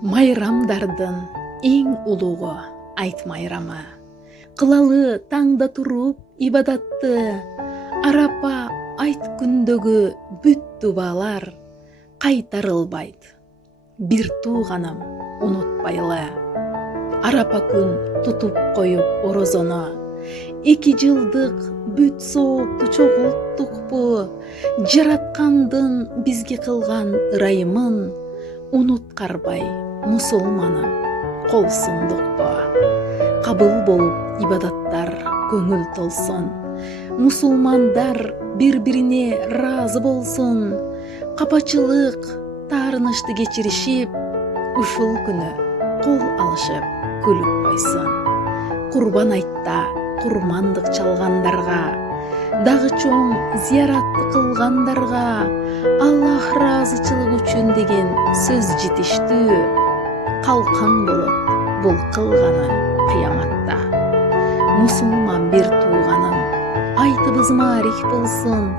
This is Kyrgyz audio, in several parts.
Майрамдардын эң улугу айт майрамы. Кылалы таңда туруп ибадатты, арапа айт күндөгү бүт дубалар кайтарылбайт. Бир тууганым унутпайлы. Арапа күн тутуп коюп орозону, 2 жылдык бүт соопту чогулттукпу, жараткандын бизге кылган ырайымын унуткарбай мусулманым кол сундукпу. Кабыл болуп ибадаттар көңүл толсун, мусулмандар бири-бирине ыраазы болсун, капачылык таарынычты кечиришип, ушул күнү кол алышып күлүп койсун. Курбан айтта курмандык чалгандарга, дагы чоң зияратты кылгандарга Аллах ыраазычылык үчүн деген сөз жетиштүү. Калкан болот бул кылганын кыяматта. Мусулман бир тууганым, айтыбыз маариф болсун,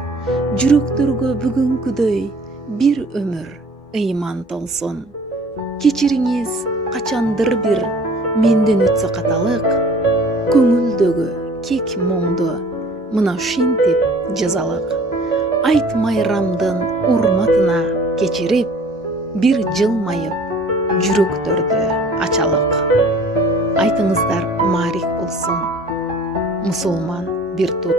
жүрөктөргө бүгүнкүдөй бир өмүр ыйман толсун. Кечириңиз качандыр бир менден өтсө каталык, көңүлдөгү кек моңду мына ушинтип жазалык. Айт майрамдын урматына кечирип, бир жылмайып жүрөктөрдү ачалык. Айтыңыздар маариф болсун, мусулман бир туу.